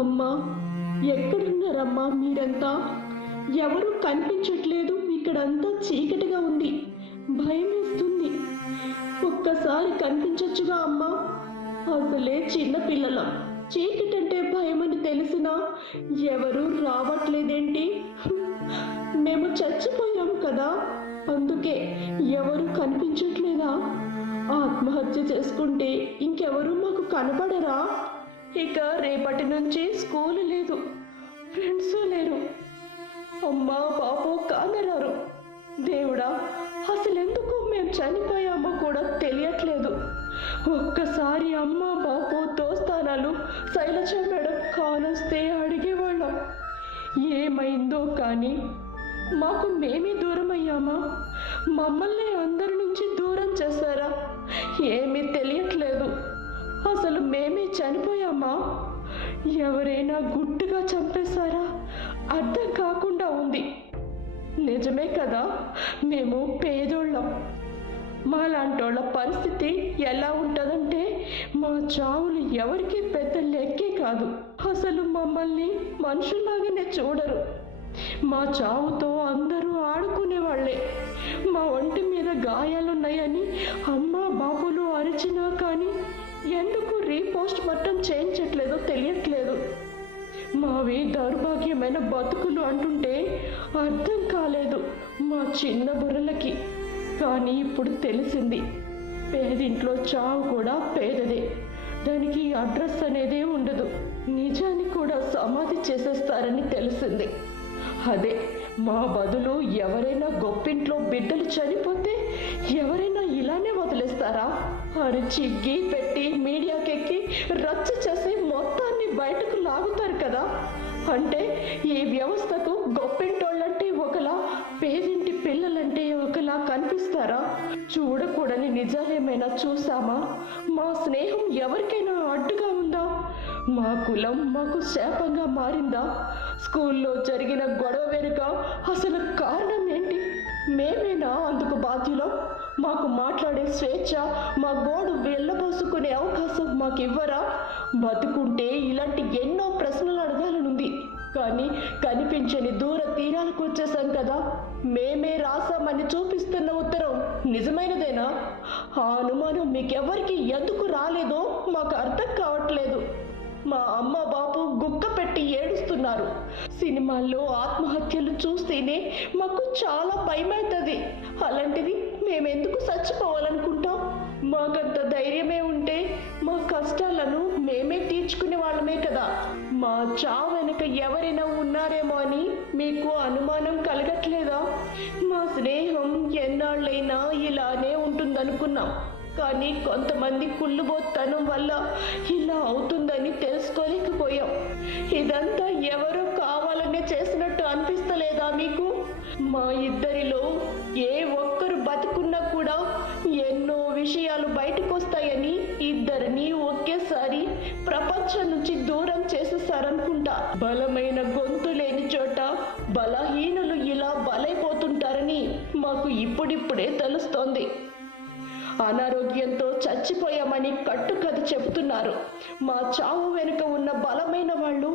అమ్మా, ఎక్కడున్నారమ్మా మీరంతా? ఎవరు కనిపించట్లేదు. ఇక్కడంతా చీకటిగా ఉంది. భయం వేస్తుంది. ఒక్కసారి కనిపించొచ్చుగా అమ్మా. అసలే చిన్నపిల్లలం. చీకటంటే భయమని తెలిసినా ఎవరు రావట్లేదేంటి? మేము చచ్చిపోయాం కదా, అందుకే ఎవరు కనిపించట్లేదా? ఆత్మహత్య చేసుకుంటే ఇంకెవరు మాకు కనపడరా? ఇక రేపటి నుంచి స్కూలు లేదు, ఫ్రెండ్స్ లేరు, అమ్మా బాబు కానరారు. దేవుడా, అసలెందుకు మేము చనిపోయామో కూడా తెలియట్లేదు. ఒక్కసారి అమ్మ బాబు దోస్తానాలు శైలజ మేడం కానొస్తే అడిగేవాళ్ళం. ఏమైందో కానీ మాకు మేమే దూరం అయ్యామా? మమ్మల్ని అందరి నుంచి దూరం చేశారా? ఏమీ తెలియట్లేదు. అసలు మేమే చనిపోయామా? ఎవరైనా గుట్టుగా చంపేశారా? అర్థం కాకుండా ఉంది. నిజమే కదా, మేము పేదోళ్ళం. మాలాంటోళ్ళ పరిస్థితి ఎలా ఉంటుందంటే మా చావులు ఎవరికి పెద్ద లెక్కే కాదు. అసలు మమ్మల్ని మనుషుల్లాగానే చూడరు. మా చావుతో అందరూ ఆడుకునేవాళ్లే. మా ఒంటి మీద గాయాలున్నాయని అమ్మా బాబులు అరిచినా కానీ ఎందుకు రీపోస్ట్ మార్టం చేయించట్లేదో తెలియట్లేదు. మావి దౌర్భాగ్యమైన బతుకులు అంటుంటే అర్థం కాలేదు మా చిన్న బుర్రలకి. కానీ ఇప్పుడు తెలిసింది, పేదింట్లో చావు కూడా పేదదే. దానికి అడ్రస్ అనేదే ఉండదు. నిజాన్ని కూడా సమాధి చేసేస్తారని తెలిసింది. అదే మా బదులు ఎవరైనా గొప్పింట్లో బిడ్డలు చనిపోతే ఎవరైనా ఇలానే వదిలేస్తారా? అరిచి గీ పెట్టి మీడియాకెక్కి రచ్చ చేసి మొత్తాన్ని బయటకు లాగుతారు కదా. అంటే ఈ వ్యవస్థకు గొప్పింటోళ్ళంటే ఒకలా, పేదింటి పిల్లలంటే ఒకలా కనిపిస్తారా? చూడకూడని నిజాలేమైనా చూసామా? మా స్నేహం ఎవరికైనా అడ్డుగా ఉందా? మా కులం మాకు శాపంగా మారిందా? స్కూల్లో జరిగిన గొడవ వెనుక అసలు కారణం ఏంటి? మేమేనా అందుకు బాధ్యులం? మాకు మాట్లాడే స్వేచ్ఛ, మా గోడు వెళ్ళబోసుకునే అవకాశం మాకు ఇవ్వరా? బతుకుంటే ఇలాంటి ఎన్నో ప్రశ్నలు అడగాలనుంది. కానీ కనిపించని దూర తీరాలకు వచ్చేసాం కదా. మేమే రాసామని చూపిస్తున్న ఉత్తరం నిజమైనదేనా? ఆ అనుమానం మీకెవరికి ఎందుకు రాలేదో మాకు అర్థం కావట్లేదు. మా అమ్మ బాబు గుక్క పెట్టి ఏడుస్తున్నారు. సినిమాల్లో ఆత్మహత్యలు చూస్తేనే మాకు చాలా భయమవుతుంది. అలాంటిది మేమెందుకు చచ్చిపోవాలనుకుంటాం? మాకంత ధైర్యమే ఉంటే మా కష్టాలను మేమే తీర్చుకునే వాళ్ళమే కదా. మా చావు వెనుక ఎవరైనా ఉన్నారేమో అని మీకు అనుమానం కలగట్లేదా? మా స్నేహం ఎన్నాళ్ళైనా ఇలానే ఉంటుందనుకున్నాం. కానీ కొంతమంది కుళ్ళుబోత్తనం వల్ల ఇలా అవుతుందని తెలుసుకోలేకపోయాం. ఇదంతా ఎవరో కావాలనే చేసినట్టు అనిపిస్తలేదా మీకు? మా ఇద్దరిలో ఏ ఒక్కరు బతుకున్నా కూడా ఎన్నో విషయాలు బయటకు వస్తాయని ఇద్దరిని ఒకేసారి ప్రపంచం నుంచి దూరం చేసేసారనుకుంటా. బలమైన గొంతు లేని చోట బలహీనులు ఇలా బలైపోతుంటారని మాకు ఇప్పుడిప్పుడే తెలుస్తోంది. అనారోగ్యంతో చచ్చిపోయామని కట్టుకథ చెబుతున్నారు. మా చావు వెనుక ఉన్న బలమైన వాళ్ళు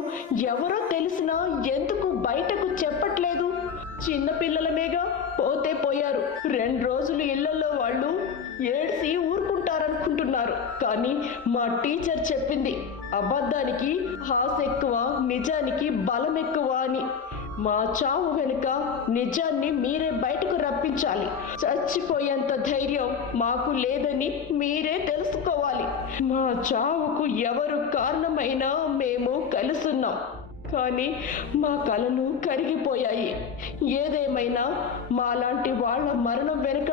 ఎవరో తెలిసినా ఎందుకు బయటకు చెప్పట్లేదు? చిన్నపిల్లలమేగా, పోతే పోయారు. 2 రోజులు ఇళ్లలో వాళ్ళు ఏడ్చి ఊరుకుంటారనుకుంటున్నారు. కానీ మా టీచర్ చెప్పింది, అబద్ధానికి ఆశ ఎక్కువ, నిజానికి బలం ఎక్కువ అని. మా చావు వెనుక నిజాన్ని మీరే బయటకు రప్పించాలి. చచ్చిపోయేంత ధైర్యం మాకు లేదని మీరే తెలుసుకోవాలి. మా చావుకు ఎవరు కారణమైనా మేము కలుసున్నాం. కానీ మా కలలు కరిగిపోయాయి. ఏదేమైనా మాలాంటి వాళ్ళ మరణం వెనుక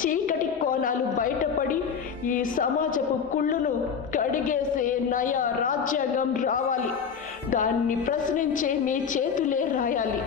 చీకటి కోణాలు బయటపడి ఈ సమాజపు కుళ్ళును కడిగేసే నయా రాజ్యాంగం రావాలి. దాన్ని ప్రశ్నించే మీ చేతులే రాయాలి.